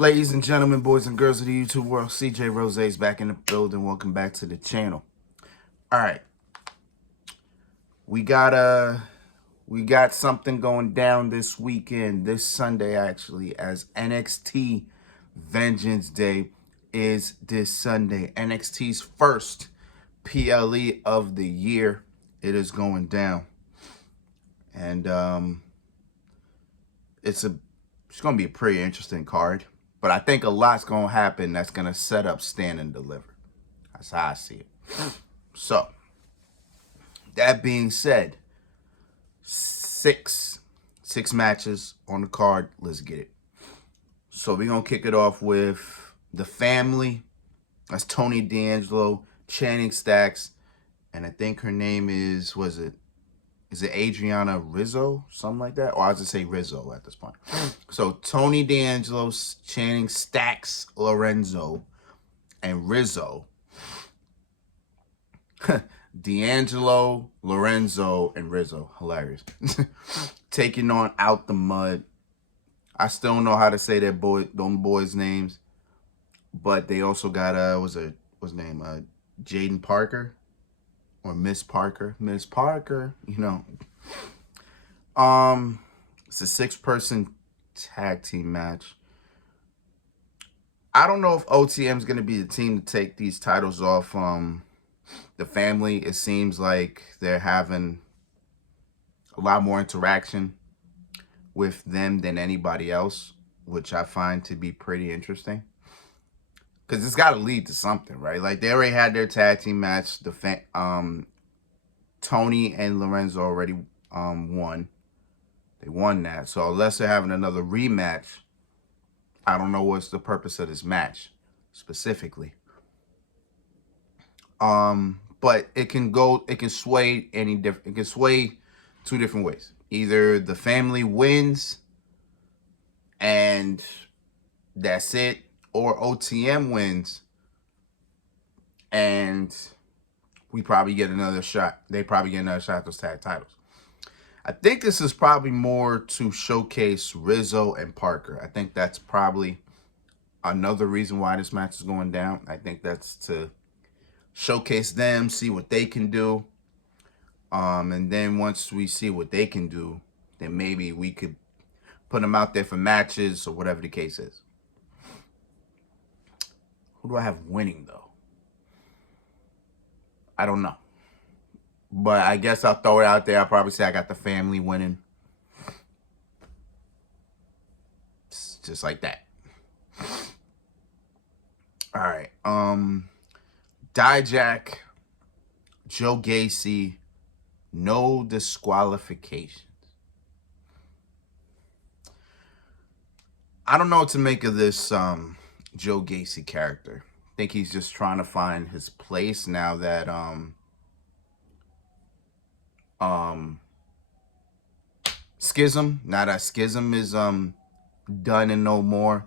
Ladies and gentlemen, boys and girls of the YouTube world, CJ Rose is back in the building. Welcome back to the channel. All right, we got something going down this weekend, this Sunday actually, as NXT Vengeance Day is this Sunday. NXT's first PLE of the year. It is going down, and it's going to be a pretty interesting card. But I think a lot's going to happen that's going to set up Stand and Deliver. That's how I see it. So, that being said, six matches on the card. Let's get it. So, we're going to kick it off with the family. That's Tony D'Angelo, Channing Stacks, and I think her name is it Adriana Rizzo? Something like that? Or I was just say Rizzo at this point. So Tony D'Angelo, Channing Stacks, Lorenzo, and Rizzo. D'Angelo, Lorenzo, and Rizzo. Hilarious. Taking on Out the Mud. I still don't know how to say them boys' names. But they also got what's his name? Jaden Parker. Or Miss Parker. Miss Parker, you know. It's a 6-person tag team match. I don't know if OTM is going to be the team to take these titles off the family. It seems like they're having a lot more interaction with them than anybody else, which I find to be pretty interesting. Because it's got to lead to something, right? Like, they already had their tag team match. Tony and Lorenzo already won. They won that. So unless they're having another rematch, I don't know what's the purpose of this match specifically. But it can sway it can sway two different ways. Either the family wins and that's it, or OTM wins and we probably get another shot. They probably get another shot at those tag titles. I think this is probably more to showcase Rizzo and Parker. I think that's probably another reason why this match is going down. I think that's to showcase them, see what they can do. And then once we see what they can do, then maybe we could put them out there for matches or whatever the case is. Who do I have winning, though? I don't know. But I guess I'll throw it out there. I'll probably say I got the family winning. Just like that. All right. Dijak, Joe Gacy, no disqualifications. I don't know what to make of this Joe Gacy character. I think he's just trying to find his place now that Schism, now that Schism is done and no more.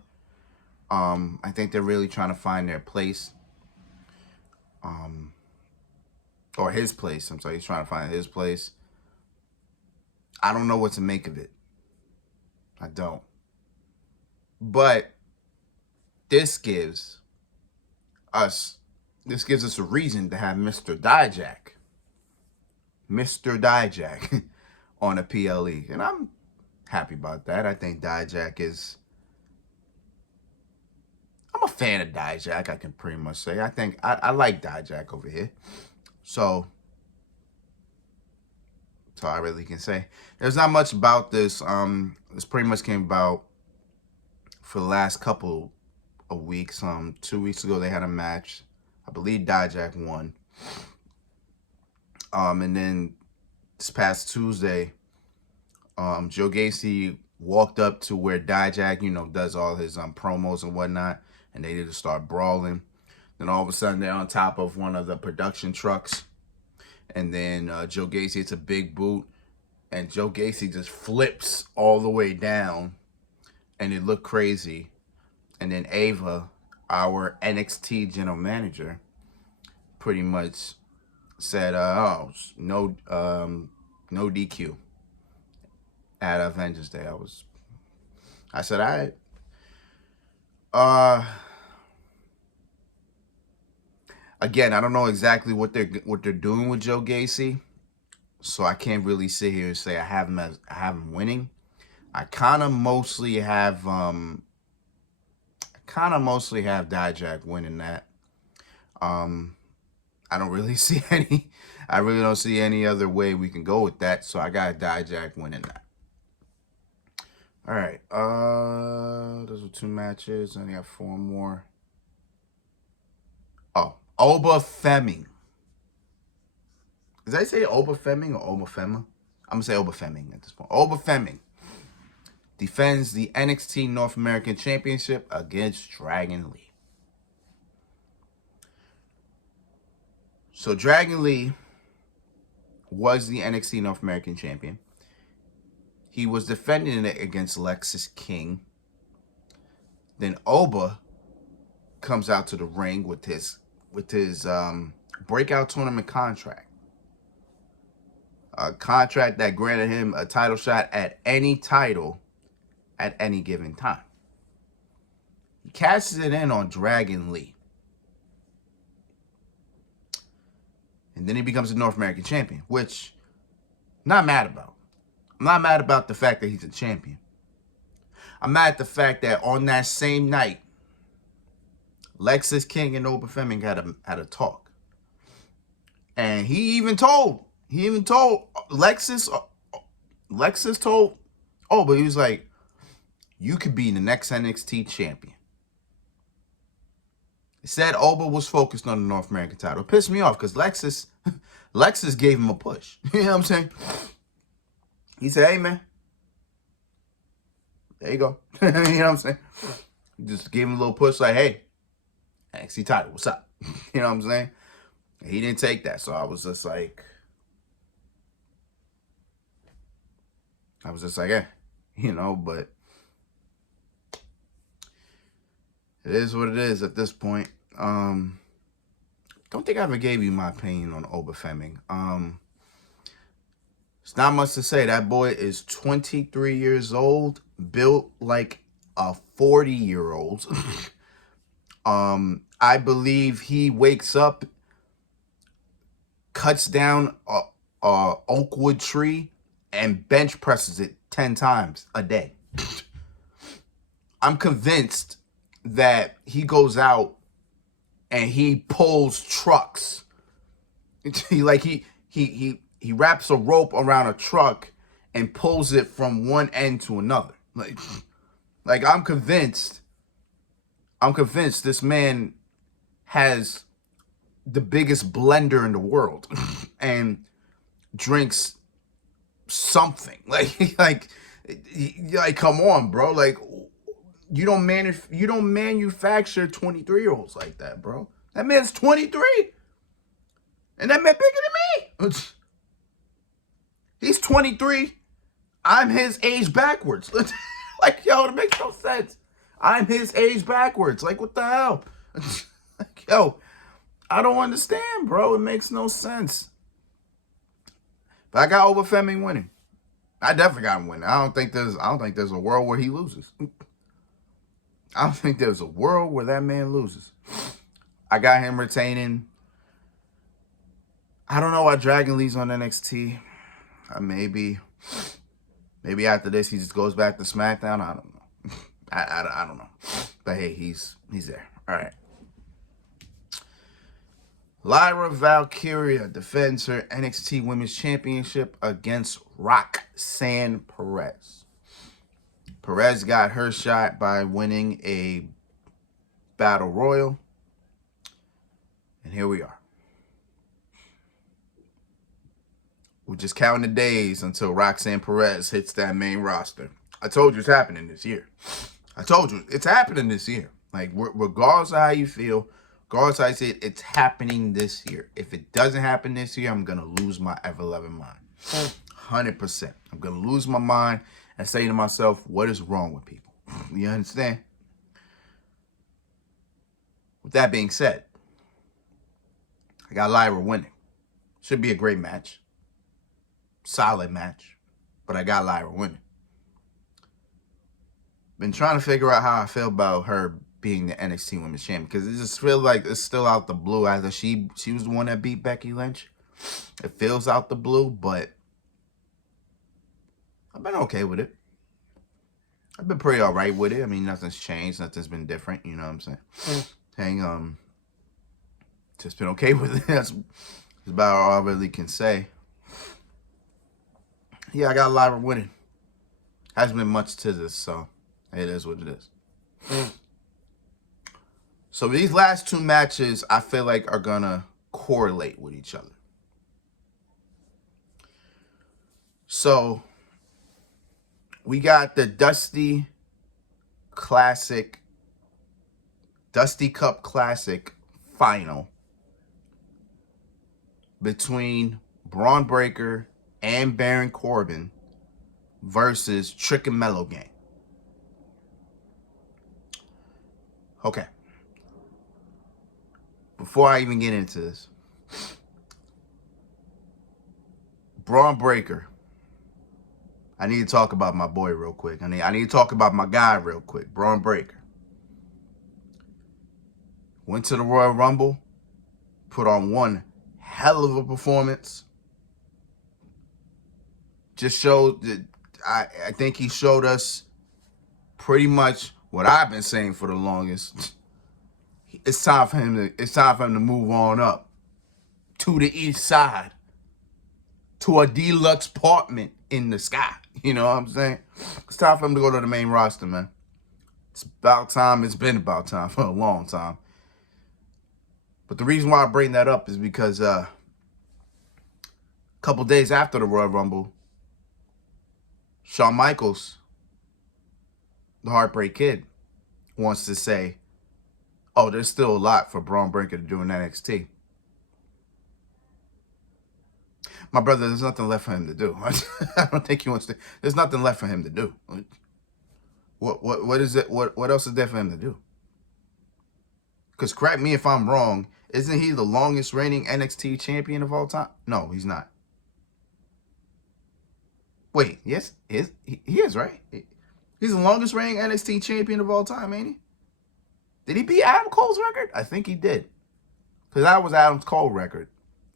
I think they're really trying to find their place. Or his place. I'm sorry, he's trying to find his place. I don't know what to make of it. I don't. But this gives us a reason to have Mr. Dijak. Mr. Dijak on a PLE. And I'm happy about that. I think Dijak is... I'm a fan of Dijak, I can pretty much say. I think I like Dijak over here. So I really can say. There's not much about this. This pretty much came about for the last couple of weeks. 2 weeks ago they had a match. I believe Dijak won. And then this past Tuesday, Joe Gacy walked up to where Dijak, does all his promos and whatnot, and they just start brawling. Then all of a sudden they're on top of one of the production trucks, and then Joe Gacy hits a big boot, and Joe Gacy just flips all the way down, and it looked crazy. And then Ava, our NXT general manager, pretty much said, "Oh, no DQ at Vengeance Day." I said, all right. Again, I don't know exactly what they're doing with Joe Gacy, so I can't really sit here and say I have him winning. I kind of mostly have Dijak winning that. I don't really see any. I really don't see any other way we can go with that. So I got Dijak winning that. All right. Those were 2 matches. I got 4 more. Oh, Oba Fleming. Did I say Oba Fleming or Oba Fema? I'm gonna say Oba Fleming at this point. Oba Fleming defends the NXT North American Championship against Dragon Lee. So Dragon Lee was the NXT North American Champion. He was defending it against Lexis King. Then Oba comes out to the ring with his breakout tournament contract. A contract that granted him a title shot at any title at any given time. He cashes it in on Dragon Lee. And then he becomes the North American champion, which I'm not mad about. I'm not mad about the fact that he's a champion. I'm mad at the fact that on that same night, Lexis King and Oba Fleming had a talk. And he even told Lexis told Oba, he was like, you could be the next NXT champion. He said Oba was focused on the North American title. It pissed me off because Lexis gave him a push. You know what I'm saying? He said, hey, man, there you go. You know what I'm saying? He just gave him a little push like, hey, NXT title, what's up? You know what I'm saying? He didn't take that. So I was just like, eh, you know, but it is what it is at this point. Don't think I ever gave you my opinion on Oba Fleming. It's not much to say. That boy is 23 years old, built like a 40-year-old. I believe he wakes up, cuts down a oak wood tree, and bench presses it 10 times a day. I'm convinced that he goes out and he pulls trucks. He wraps a rope around a truck and pulls it from one end to another. Like I'm convinced this man has the biggest blender in the world and drinks something. Like come on, bro. Like you don't manufacture 23-year-olds like that, bro. That man's 23. And that man bigger than me. He's 23. I'm his age backwards. Like, yo, it makes no sense. I'm his age backwards. Like, what the hell? Like, yo, I don't understand, bro. It makes no sense. But I got Oba Fleming winning. I definitely got him winning. I don't think there's a world where he loses. I don't think there's a world where that man loses. I got him retaining. I don't know why Dragon Lee's on NXT. Maybe after this he just goes back to SmackDown. I don't know. I don't know. But hey, he's there. All right. Lyra Valkyria defends her NXT Women's Championship against Roxanne Perez. Perez got her shot by winning a Battle Royal. And here we are. We're just counting the days until Roxanne Perez hits that main roster. I told you it's happening this year. I told you it's happening this year. Like, regardless of how you feel, regardless of how you say it, it's happening this year. If it doesn't happen this year, I'm going to lose my ever-loving mind. 100%. I'm going to lose my mind and say to myself, what is wrong with people? You understand? With that being said, I got Lyra winning. Should be a great match. Solid match. But I got Lyra winning. Been trying to figure out how I feel about her being the NXT Women's Champion, because it just feels like it's still out the blue. Either she was the one that beat Becky Lynch. It feels out the blue, but I've been okay with it. I've been pretty all right with it. I mean, nothing's changed. Nothing's been different. You know what I'm saying? Just been okay with it. That's about all I really can say. Yeah, I got a lot of winning. Hasn't been much to this, so it is what it is. So these last two matches, I feel like are gonna correlate with each other. So we got the Dusty Cup Classic final between Braun Breaker and Baron Corbin versus Trick and Mellow Gang. Okay. Before I even get into this, Braun Breaker. I need to talk about my boy real quick. I need to talk about my guy real quick. Braun Breaker. Went to the Royal Rumble. Put on one hell of a performance. Just showed that I think he showed us pretty much what I've been saying for the longest. It's time for him to move on up to the east side, to a deluxe apartment in the sky. You know what I'm saying? It's time for him to go to the main roster, man. It's about time. It's been about time for a long time. But the reason why I bring that up is because a couple days after the Royal Rumble, Shawn Michaels, the Heartbreak Kid, wants to say, oh, there's still a lot for Braun Breaker to do in NXT. My brother, there's nothing left for him to do. I don't think he wants to. There's nothing left for him to do. What is it? What else is there for him to do? Because correct me if I'm wrong, isn't he the longest reigning NXT champion of all time? No, he's not. Wait, yes, he is, right? He's the longest reigning NXT champion of all time, ain't he? Did he beat Adam Cole's record? I think he did. Because that was Adam Cole's record.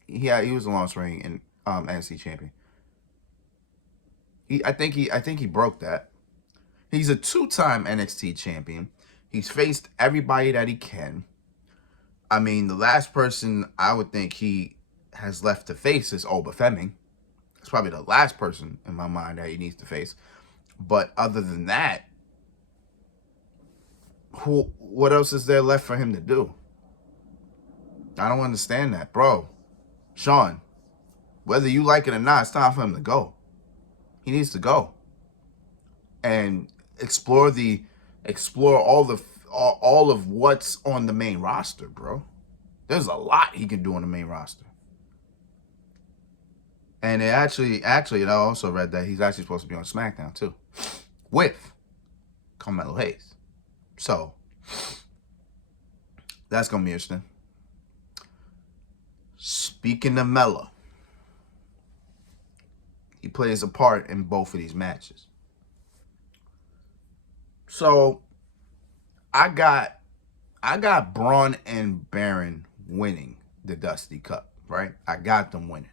He was the longest reigning NXT champion. I think he broke that. He's a 2-time NXT champion. He's faced everybody that he can. I mean, the last person I would think he has left to face is Oba Fleming. It's probably the last person in my mind that he needs to face. But other than that, what else is there left for him to do? I don't understand that, bro. Shawn, whether you like it or not, it's time for him to go. He needs to go and explore all of what's on the main roster, bro. There's a lot he can do on the main roster. And I also read that he's actually supposed to be on SmackDown too, with Carmelo Hayes. So that's gonna be interesting. Speaking of Melo, he plays a part in both of these matches. So I got Braun and Baron winning the Dusty Cup, right? I got them winning.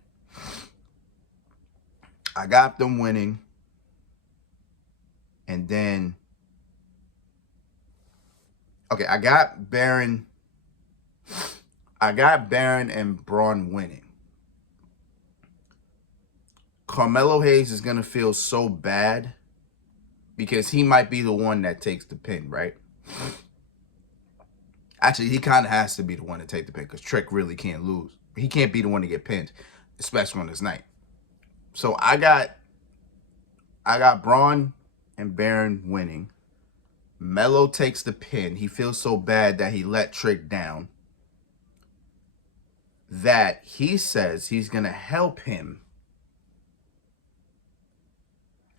And then, okay, I got Baron and Braun winning. Carmelo Hayes is going to feel so bad because he might be the one that takes the pin, right? Actually, he kind of has to be the one to take the pin because Trick really can't lose. He can't be the one to get pinned, especially on this night. So I got Braun and Baron winning. Melo takes the pin. He feels so bad that he let Trick down that he says he's going to help him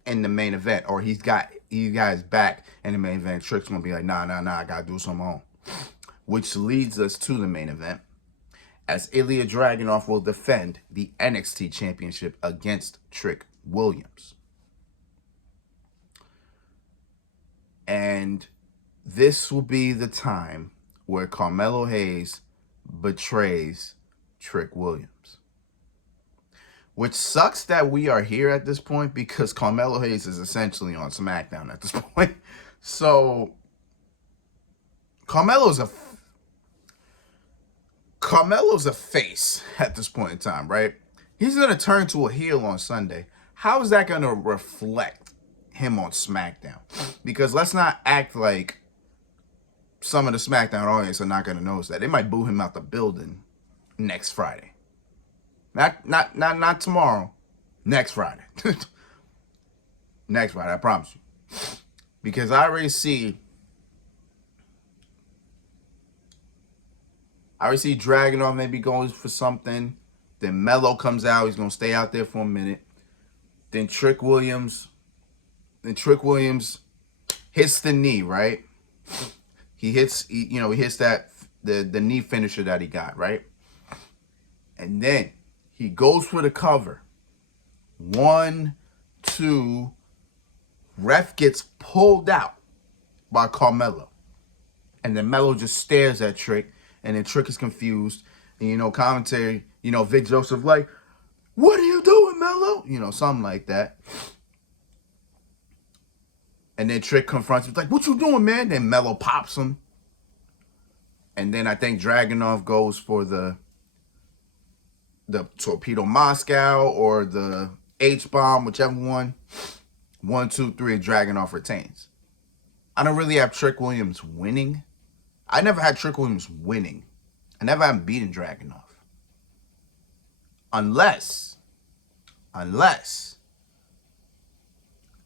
in the main event, or he's got his back in the main event. Trick's going to be like, nah, I got to do something on. Which leads us to the main event, as Ilya Dragunov will defend the NXT Championship against Trick Williams. And this will be the time where Carmelo Hayes betrays Trick Williams. Which sucks that we are here at this point because Carmelo Hayes is essentially on SmackDown at this point. So Carmelo's a face at this point in time, right? He's gonna turn to a heel on Sunday. How is that gonna reflect him on SmackDown? Because let's not act like some of the SmackDown audience are not gonna notice that. They might boo him out the building next Friday. Not tomorrow. Next Friday. Next Friday, I promise you. Because I already see Dragunov maybe going for something. Then Melo comes out. He's gonna stay out there for a minute. Then Trick Williams hits the knee, right? He hits that the knee finisher that he got, right? And then he goes for the cover. 1, 2. Ref gets pulled out by Carmelo. And then Melo just stares at Trick. And then Trick is confused. And, commentary, Vic Joseph like, what are you doing, Melo? Something like that. And then Trick confronts him, like, what you doing, man? Then Melo pops him. And then I think Dragunov goes for the Torpedo Moscow or the H-Bomb, whichever one. 1, 2, 3, Dragunov retains. I don't really have Trick Williams winning. I never had Trick Williams winning. I never had him beating Dragunov. Unless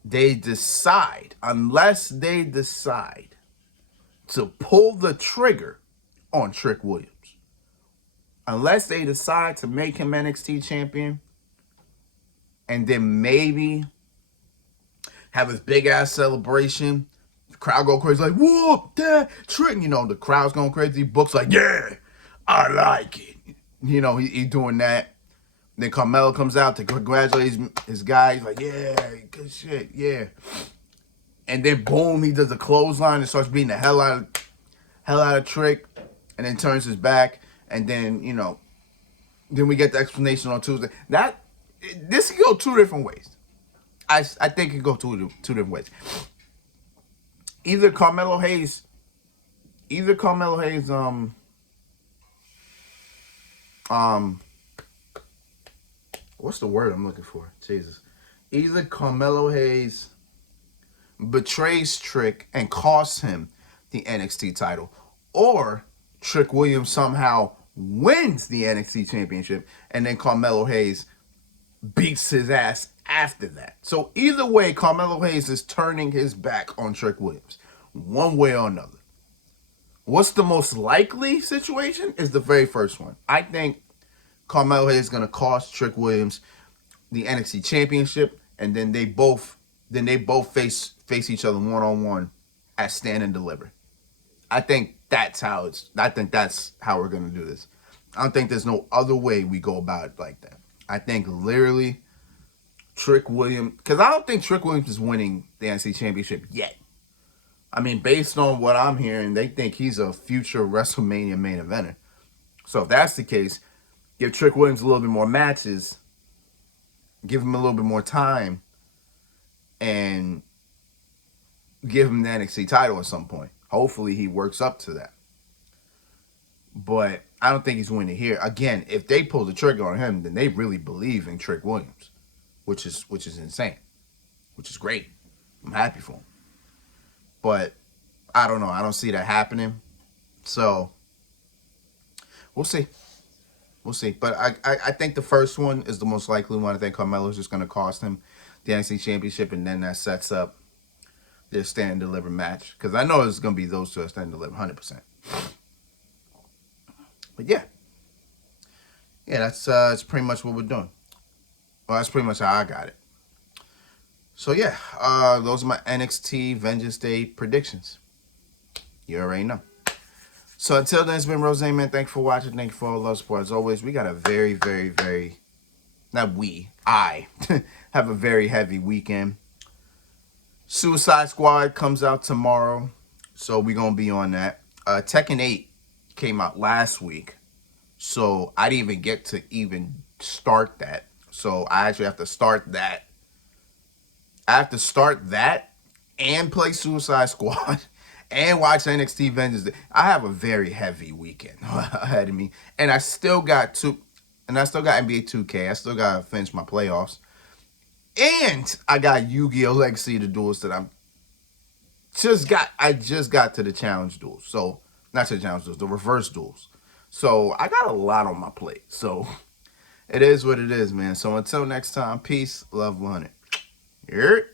they decide to pull the trigger on Trick Williams. Unless they decide to make him NXT champion and then maybe have his big ass celebration. The crowd go crazy like, whoop, that Trick. The crowd's going crazy. Book's like, yeah, I like it. He doing that. Then Carmelo comes out to congratulate his guy. He's like, yeah, good shit, yeah. And then boom, he does a clothesline and starts beating the hell out of Trick, and then turns his back. And then then we get the explanation on Tuesday. This can go two different ways. I think it can go two different ways. Either Carmelo Hayes, what's the word I'm looking for? Jesus. Either Carmelo Hayes betrays Trick and costs him the NXT title, or Trick Williams somehow wins the NXT championship and then Carmelo Hayes beats his ass after that. So either way, Carmelo Hayes is turning his back on Trick Williams, one way or another. What's the most likely situation is the very first one. I think Carmelo Hayes is going to cost Trick Williams the NXT championship, and then they both face each other one-on-one at Stand and Deliver. I think that's how we're going to do this. I don't think there's no other way we go about it like that. I think literally Trick Williams, because I don't think Trick Williams is winning the NXT championship yet. I mean, based on what I'm hearing, they think he's a future WrestleMania main eventer. So if that's the case, give Trick Williams a little bit more matches, give him a little bit more time, and give him the NXT title at some point. Hopefully he works up to that. But I don't think he's winning here. Again, if they pull the trigger on him, then they really believe in Trick Williams, which is insane, which is great. I'm happy for him. But I don't know. I don't see that happening. So we'll see. But I think the first one is the most likely one. I think Carmelo's just going to cost him the NXT championship, and then that sets up their Stand and Deliver match. Because I know it's going to be those two at Stand and Deliver, 100%. But yeah, that's pretty much what we're doing. Well, that's pretty much how I got it. So yeah, those are my NXT Vengeance Day predictions. You already know. So until then, it's been Rose, man. Thank you for watching. Thank you for all the love, support. As always, we got a very, very, very, I have a very heavy weekend. Suicide Squad comes out tomorrow. So we're gonna be on that. Tekken 8 came out last week, so I didn't even get to even start that. So I actually have to start that. I have to start that and play Suicide Squad and watch NXT Vengeance. I have a very heavy weekend ahead of me, and I still got NBA 2K. I still gotta finish my playoffs, and I got Yu-Gi-Oh! Legacy the duels that I just got to the challenge duels. So not to the challenge duels, the reverse duels. So I got a lot on my plate. So it is what it is, man. So until next time, peace, love, 100. Here.